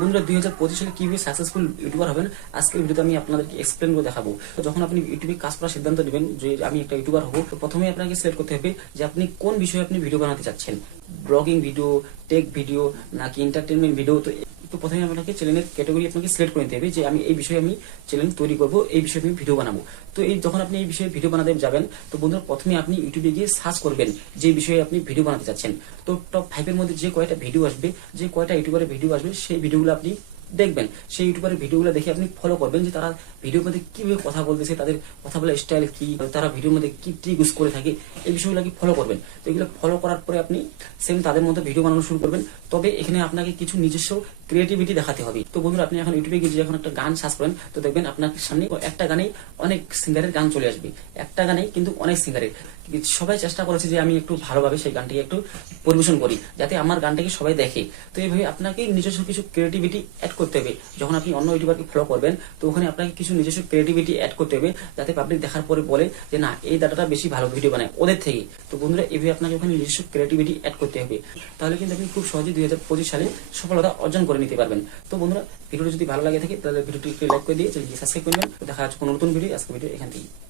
বন্ধুরা 2025 সালে কিভাবে সাকসেসফুল ইউটিউবার হবেন আজকের ভিডিওতে আমি আপনাদেরকে এক্সপ্লেন করে দেখাবো। তো যখন আপনি ইউটিউবে কাজ করার সিদ্ধান্ত নেবেন যে আমি একটা ইউটিউবার হবো, তো প্রথমে আপনাকে সিলেক্ট করতে হবে যে আপনি কোন বিষয়ে আপনি ভিডিও বানাতে চাচ্ছেন, ব্লগিং ভিডিও, টেক ভিডিও নাকি এন্টারটেনমেন্ট ভিডিও। তো প্রথমে আপনাকে চ্যানেলের ক্যাটাগরি আপনাকে সিলেক্ট করে নিতে হবে যে আমি এই বিষয়ে আমি চ্যানেল তৈরি করবো, এই বিষয়ে আমি ভিডিও বানাবো। তো এই যখন আপনি এই বিষয়ে ভিডিও বানাতে যাবেন, তো বন্ধুরা প্রথমে আপনি ইউটিউবে গিয়ে সার্চ করবেন যে বিষয়ে আপনি ভিডিও বানাতে চাচ্ছেন। তো টপ 5 এর মধ্যে যে কয়টা ভিডিও আসবে, যে কয়টা ইউটিউবারের ভিডিও আসবে, সেই ভিডিওগুলো আপনি দেখবেন। সেই ইউটিউবারের ভিডিওগুলো দেখে আপনি ফলো করবেন যে তারা ভিডিওর মধ্যে কিভাবে কথা বলতেছে, তাদের কথা বলার স্টাইল কি, তারা ভিডিওর মধ্যে কি ট্রিক ইউজ করে থাকে, এই বিষয়গুলো কি ফলো করবেন। তো এগুলো ফলো করার পরে আপনি সেম তাদের মতো ভিডিও বানানো শুরু করবেন। তবে এখানে আপনাকে কিছু নিজস্ব ক্রিয়েটিভিটি দেখাতে হবে। তো বন্ধুরা আপনি এখন ইউটিউবে গিয়ে যখন একটা গান সার্চ করেন, তো দেখবেন আপনার সামনে একটা গানেই অনেক সিঙ্গারের গান চলে আসবে, একটা গানেই কিন্তু অনেক সিঙ্গারের। সবাই চেষ্টা করেছে যে আমি একটু ভালোভাবে সেই গানটিকে একটু পরিবেশন করি যাতে আমার গানটাকে সবাই দেখে। তো এইভাবে আপনাকে নিজস্ব কিছু ক্রিয়েটিভিটি অ্যাড করতে হবে। যখন আপনি অন্য ইউটিউবারকে ফলো করবেন, তো ওখানে আপনাকে কিছু নিজস্ব ক্রিয়েটিভিটি অ্যাড করতে হবে যাতে পাবলিক দেখার পরে বলে যে না, এই দাদাটা বেশি ভালো ভিডিও বানায় ওদের থেকে। তো বন্ধুরা এইভাবে আপনাকে ওখানে নিজস্ব ক্রিয়েটিভিটি অ্যাড করতে হবে, তাহলে কিন্তু আপনি খুব সহজেই 2025 সালে সফলতা অর্জন করে নিতে পারবেন। তো বন্ধুরা ভিডিওটি যদি ভালো লাগে থাকে তাহলে ভিডিওটি একটু লাইক করে দিয়ে চ্যানেলটি সাবস্ক্রাইব করবেন। দেখা যাচ্ছে কোনো নতুন ভিডিও, আজকে ভিডিও এখান থেকে।